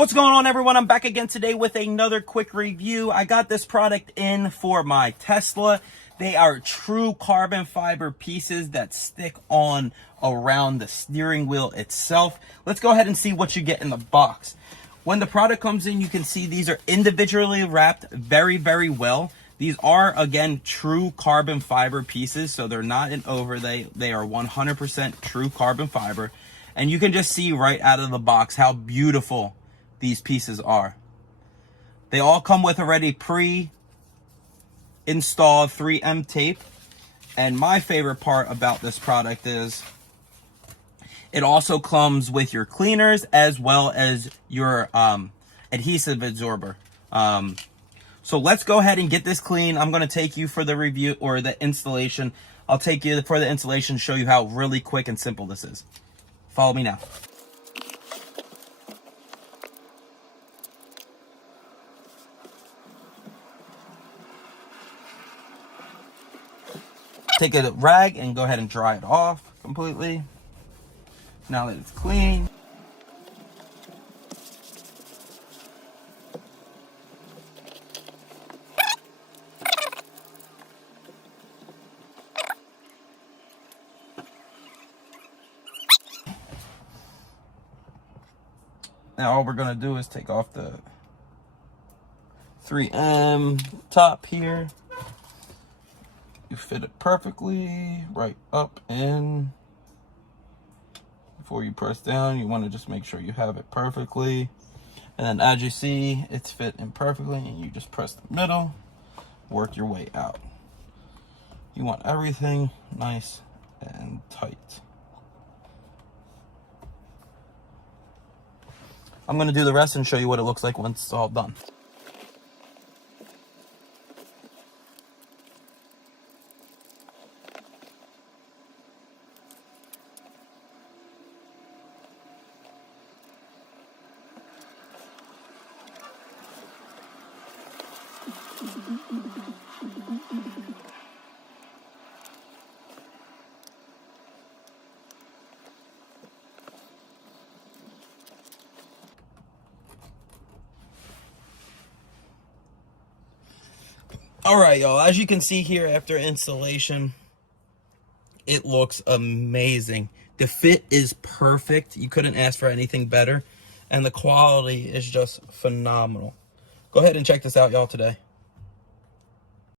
What's going on, everyone? I'm back again today with another quick review. I got this product in for my Tesla. They are true carbon fiber pieces that stick on around the steering wheel itself. Let's go ahead and see what you get in the box. When the product comes in, you can see these are individually wrapped very, very well. These are, again, true carbon fiber pieces, so they're not an overlay. They are 100% true carbon fiber. And you can just see right out of the box how beautiful these pieces are. They all come with already pre-installed 3M tape. And my favorite part about this product is it also comes with your cleaners as well as your adhesive absorber. So let's go ahead and get this clean. I'm going to take you for the review or the installation. I'll take you for the installation, show you how really quick and simple this is. Follow me now. Take a rag and go ahead and dry it off completely. Now that it's clean. Now all we're gonna do is take off the 3M top here. You fit it perfectly right up in. Before you press down, you want to just make sure you have it perfectly. And then as you see, it's fit in perfectly, and you just press the middle, work your way out. You want everything nice and tight. I'm going to do the rest and show you what it looks like once it's all done. All right, y'all, as you can see here after installation, it looks amazing. The fit is perfect. You couldn't ask for anything better. And the quality is just phenomenal. Go ahead and check this out, y'all, today.